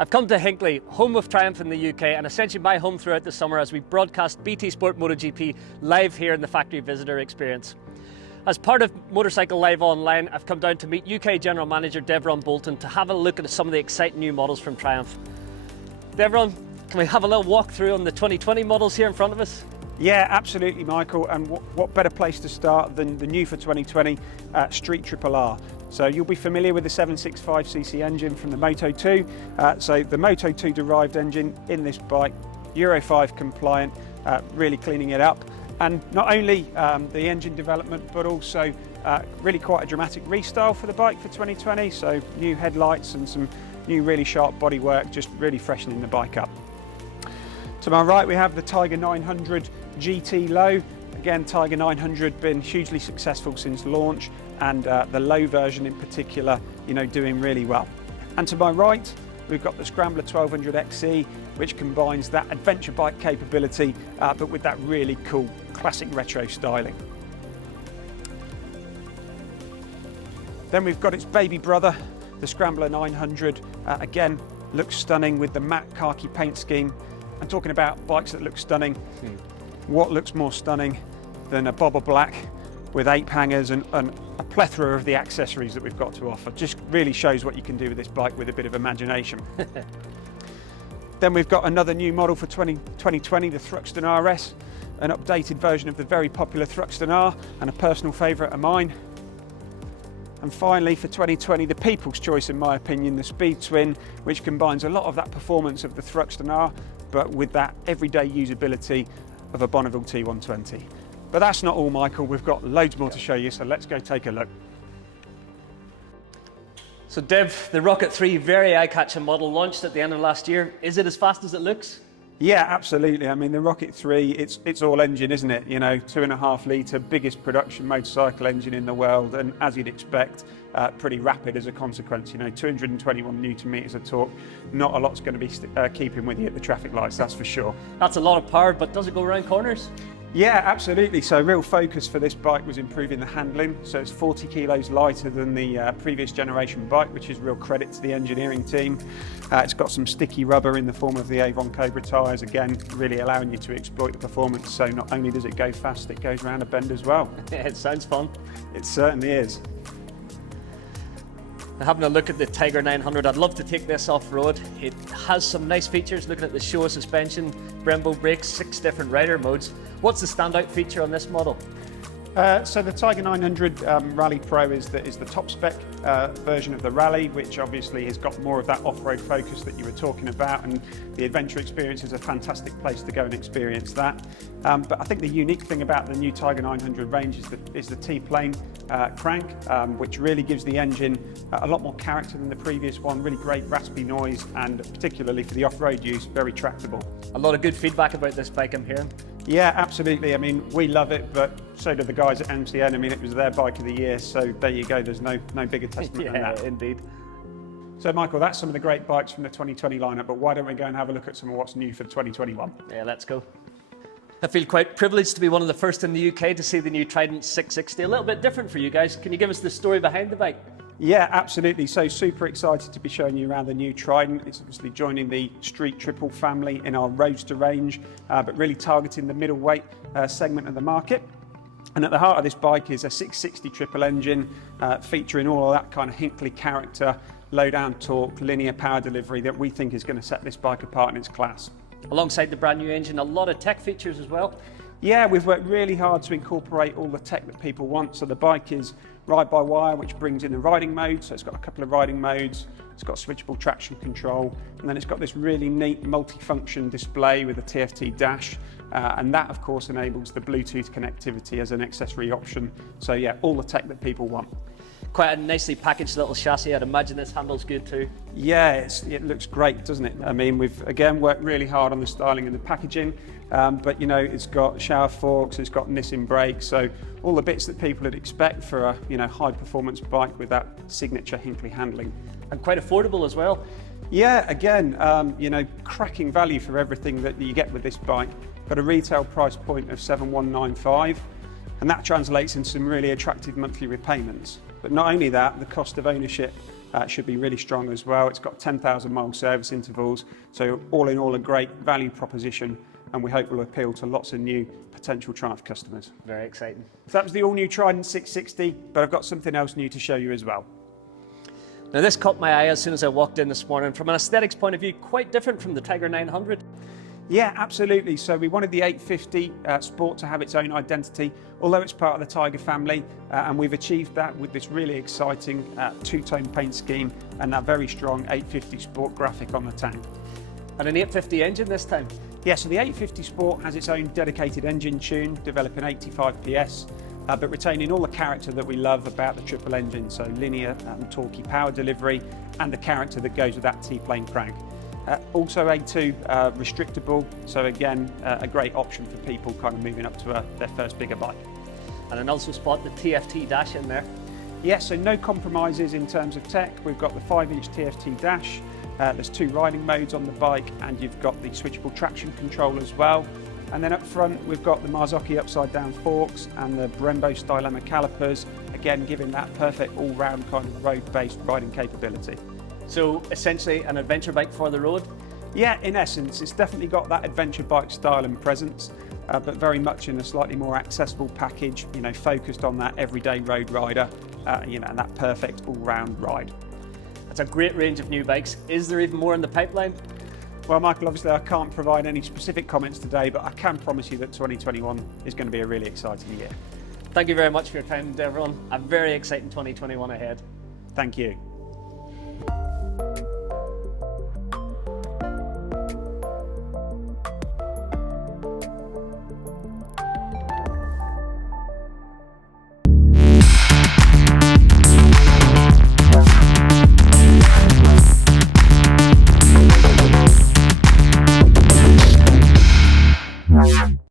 I've come to Hinckley, home of Triumph in the UK, and essentially my home throughout the summer as we broadcast BT Sport MotoGP live here in the factory visitor experience. As part of Motorcycle Live Online, I've come down to meet UK General Manager Devron Boulton to have a look at some of the exciting new models from Triumph. Devron, can we have a little walk through on the 2020 models here in front of us? Yeah, absolutely, Michael. And what better place to start than the new for 2020 Street Triple R. So you'll be familiar with the 765cc engine from the Moto 2. So the Moto 2 derived engine in this bike, Euro 5 compliant, really cleaning it up. And not only the engine development, but also really quite a dramatic restyle for the bike for 2020. So new headlights and some new really sharp bodywork, just really freshening the bike up. To my right, we have the Tiger 900 GT Low. Again, Tiger 900 been hugely successful since launch, and the low version in particular, doing really well. And to my right, we've got the Scrambler 1200 XE, which combines that adventure bike capability, but with that really cool classic retro styling. Then we've got its baby brother, the Scrambler 900. Again, looks stunning with the matte khaki paint scheme. And talking about bikes that look stunning, what looks more stunning than a bobber black with ape hangers and a plethora of the accessories that we've got to offer? Just really shows what you can do with this bike with a bit of imagination. Then we've got another new model for 2020, the Thruxton RS, an updated version of the very popular Thruxton R and a personal favourite of mine. And finally, for 2020, the people's choice, in my opinion, the Speed Twin, which combines a lot of that performance of the Thruxton R, but with that everyday usability of a Bonneville T120. But that's not all, Michael. We've got loads more to show you, so let's go take a look. So Dev, the Rocket 3 very eye-catching model launched at the end of last year. Is it as fast as it looks? Yeah, absolutely. I mean, the Rocket 3, it's all engine, isn't it? 2.5 litre, biggest production motorcycle engine in the world, and as you'd expect, pretty rapid as a consequence. 221 newton meters of torque. Not a lot's going to be keeping with you at the traffic lights, that's for sure. That's a lot of power, but does it go around corners? Yeah, absolutely. So real focus for this bike was improving the handling. So it's 40 kilos lighter than the previous generation bike, which is real credit to the engineering team. It's got some sticky rubber in the form of the Avon Cobra tyres, again, really allowing you to exploit the performance. So not only does it go fast, it goes around a bend as well. Yeah, it sounds fun. It certainly is. Having a look at the Tiger 900, I'd love to take this off-road. It has some nice features, looking at the Showa suspension, Brembo brakes, 6 different rider modes. What's the standout feature on this model? So the Tiger 900 Rally Pro is the top spec version of the Rally, which obviously has got more of that off-road focus that you were talking about, and the adventure experience is a fantastic place to go and experience that. But I think the unique thing about the new Tiger 900 range is the T-plane crank, which really gives the engine a lot more character than the previous one, really great raspy noise, and particularly for the off-road use, very tractable. A lot of good feedback about this bike, I'm hearing. Yeah, absolutely. I mean, we love it, but so do the guys at MCN. I mean, it was their bike of the year, so there you go. There's no bigger testament than that. Indeed. So, Michael, that's some of the great bikes from the 2020 lineup, but why don't we go and have a look at some of what's new for 2021? Yeah, let's go. I feel quite privileged to be one of the first in the UK to see the new Trident 660. A little bit different for you guys. Can you give us the story behind the bike? Yeah, absolutely. So super excited to be showing you around the new Trident. It's obviously joining the Street Triple family in our Roadster range, but really targeting the middleweight segment of the market. And at the heart of this bike is a 660 triple engine, featuring all of that kind of Hinckley character, low down torque, linear power delivery that we think is going to set this bike apart in its class. Alongside the brand new engine, a lot of tech features as well. Yeah, we've worked really hard to incorporate all the tech that people want. So the bike is ride-by-wire, which brings in the riding mode. So it's got a couple of riding modes. It's got switchable traction control. And then it's got this really neat multi-function display with a TFT dash. And that, of course, enables the Bluetooth connectivity as an accessory option. So yeah, all the tech that people want. Quite a nicely packaged little chassis. I'd imagine this handles good too. Yeah, it looks great, doesn't it? I mean, we've again worked really hard on the styling and the packaging, but it's got shower forks, it's got Nissin brakes, so all the bits that people would expect for a high performance bike with that signature Hinckley handling. And quite affordable as well. Yeah, again, cracking value for everything that you get with this bike. Got a retail price point of 7,195, and that translates into some really attractive monthly repayments. But not only that, the cost of ownership should be really strong as well. It's got 10,000 mile service intervals, so all in all a great value proposition, and we hope will appeal to lots of new potential Triumph customers. Very exciting. So that was the all-new Trident 660, but I've got something else new to show you as well. Now this caught my eye as soon as I walked in this morning. From an aesthetics point of view, quite different from the Tiger 900. Yeah, absolutely. So we wanted the 850 Sport to have its own identity, although it's part of the Tiger family, and we've achieved that with this really exciting two-tone paint scheme and that very strong 850 Sport graphic on the tank. And an 850 engine this time. Yeah, so the 850 Sport has its own dedicated engine tune, developing 85 PS, but retaining all the character that we love about the triple engine, so linear and torquey power delivery, and the character that goes with that T-plane crank. Also A2 restrictable, so again a great option for people kind of moving up to their first bigger bike. And I also spot the TFT dash in there. Yeah, so no compromises in terms of tech. We've got the 5-inch TFT dash, there's 2 riding modes on the bike, and you've got the switchable traction control as well. And then up front we've got the Marzocchi upside down forks and the Brembo Stylema calipers, again giving that perfect all-round kind of road-based riding capability. So essentially an adventure bike for the road? Yeah, in essence, it's definitely got that adventure bike style and presence, but very much in a slightly more accessible package, you know, focused on that everyday road rider, you know, and that perfect all-round ride. That's a great range of new bikes. Is there even more in the pipeline? Well, Michael, obviously I can't provide any specific comments today, but I can promise you that 2021 is going to be a really exciting year. Thank you very much for your time, Devron. A very exciting 2021 ahead. Thank you.